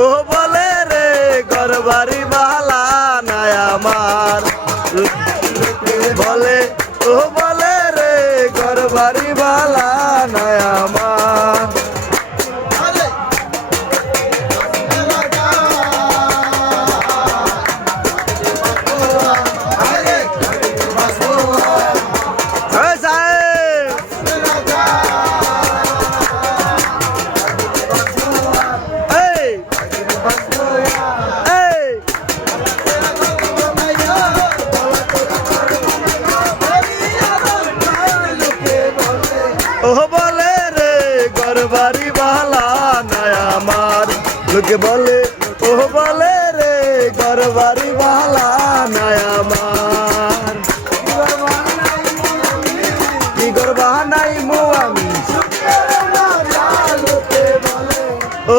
ও বলে রে ঘর বাড়ি বালা নাই আমার বলে ও বলে রে ঘর বাড়ি বালা নাই আমার ও বলে রে ঘর বাড়ি বালা নাই আমার লোকে বলে ও বলে রে ঘর বাড়ি বালা নাই আমার কি ঘর বানাই মো আমি ও